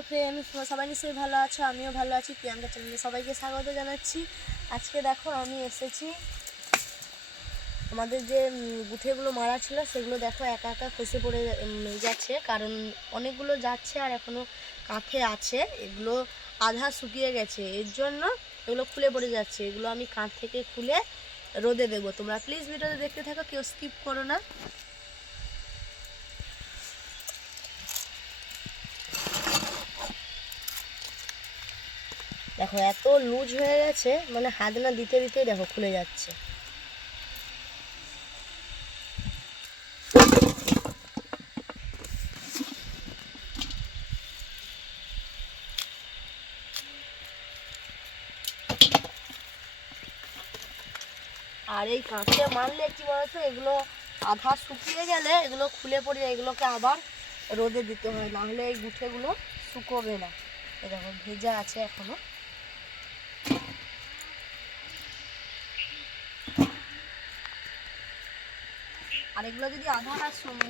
Hello friend সবাই নিশ্চয়ই ভালো আছো? আমিও ভালো আছি। প্রিয়াঙ্কা চ্যানেলে সবাইকে স্বাগত জানাচ্ছি। আজকে দেখো, আমি এসেছি। আমাদের যে গুঠেগুলো মারা ছিল, সেগুলো দেখো একা একা খসে পড়ে যাচ্ছে কারণ অনেকগুলো যাচ্ছে আর এখনও কাঁথে আছে। এগুলো আধা শুকিয়ে গেছে। এর জন্য এগুলো খুলে পড়ে যাচ্ছে। এগুলো আমি কাঁধ থেকে খুলে রোদে দেবো। তোমরা প্লিজ ভিডিওতে দেখতে থাকো, কেউ স্কিপ করো না। দেখো এত লুজ হয়ে গেছে মানে হাত না দিতে দিতেই দেখো খুলে যাচ্ছে। আর এই কাঁচে মারলে কি বলতো এগুলো আধা শুকিয়ে গেলে এগুলো খুলে পড়ে যায়, এগুলোকে আবার রোদে দিতে হয় না হলে এই গুঠেগুলো শুকোবে না। এরকম ভেজা আছে এখনও। আর এগুলো যদি আধা না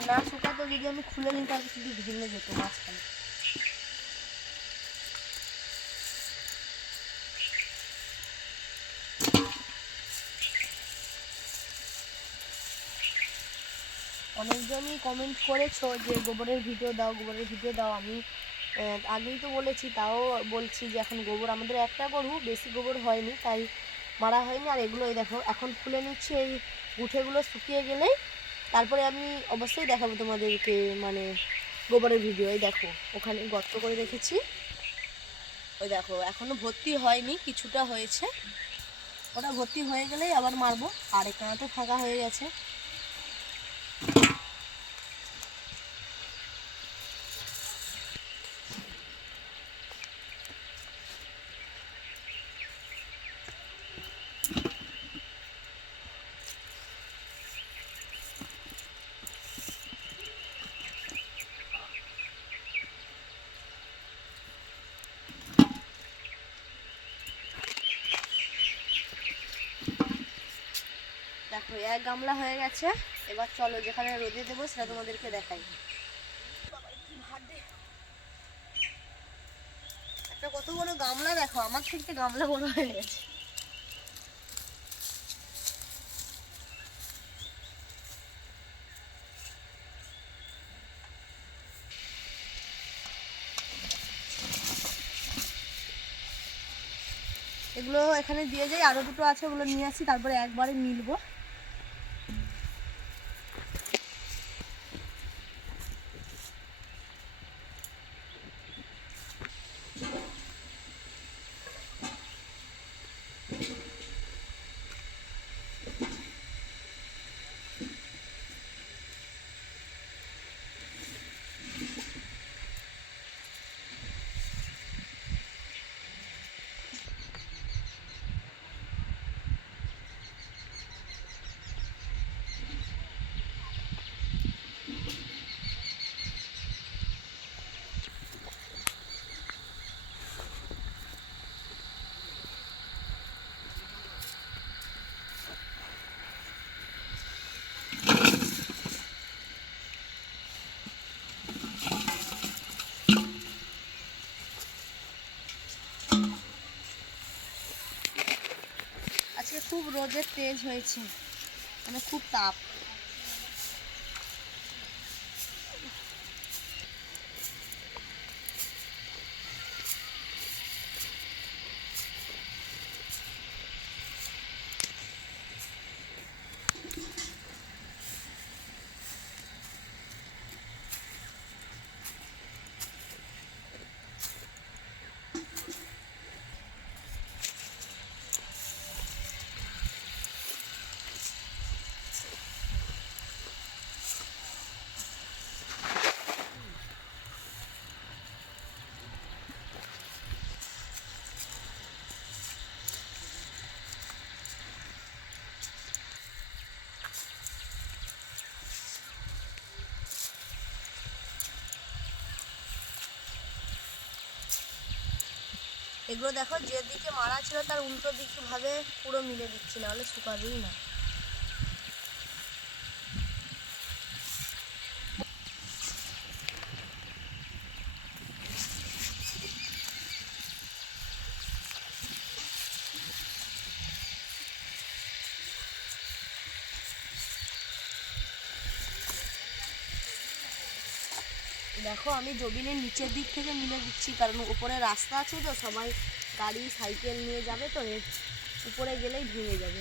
না শুকাতো, যদি আমি খুলে তাহলে শুধু ভিজে যেত মাঝখানে। অনেকজনই কমেন্ট করেছ যে, গোবরের ভিডিও দাও, গোবরের ভিডিও দাও। আমি আগেই তো বলেছি, তাও বলছি যে, এখন গোবর আমাদের একটা গরু, বেশি গোবর হয়নি, তাই মারা হয়নি। আর এগুলো এই দেখো, এখন খুলে নিচ্ছি, এই গুঠেগুলো শুকিয়ে গেলেই তারপরে আমি অবশ্যই দেখাবো তোমাদেরকে মানে গোবরের ভিডিও এই দেখো, ওখানে গর্ত করে রেখেছি। ওই দেখো, এখনও ভর্তি হয়নি, কিছুটা হয়েছে। ওটা ভর্তি হয়ে গেলেই আবার মারবো। আর এখানে তো ফাঁকা হয়ে গেছে। দেখো এক গামলা হয়ে গেছে। এবার চলো যেখানে রোদে দেবো সেটা তোমাদেরকে দেখাই। একটা কত বড় গামলা দেখো, আমার থেকে গামলা বড় হয়ে গেছে। এগুলো এখানে দিয়ে যাই, আরও দুটো আছে, ওগুলো নিয়ে আসি, তারপরে একবারে মিলবো আজকে খুব রোদের তেজ হয়েছে মানে খুব তাপ। এগুলো দেখো, যেদিকে মারা ছিল তার উল্টো দিক ভাবে পুরো মিলে দিচ্ছি না হলে শুকাবেই না। দেখো, আমি জমিনের নিচের দিক থেকে মিলে দিচ্ছি, কারণ উপরে রাস্তা আছে তো, সবাই গাড়ি, সাইকেল নিয়ে যাবে তো উপরে গেলেই ভেঙে যাবে।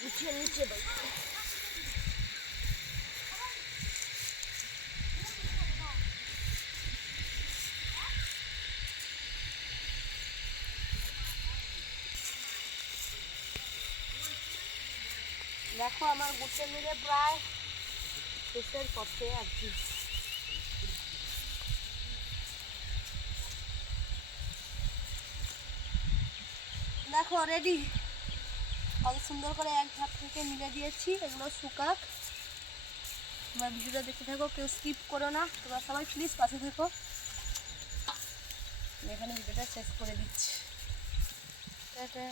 নিচে নিচে দেখো আমার গুটে মিলে প্রায় শেষের পথে আর কি। দেখো রেডি সুন্দর করে এক ধাপ থেকে মিলে দিয়েছি, এগুলো শুকাক। তোমার ভিডিওটা দেখতে থাকো, কেউ স্কিপ করো না। তোমরা সবাই প্লিজ পাশে থেকো। এখানে ভিডিওটা শেষ করে দিচ্ছি। টাটা।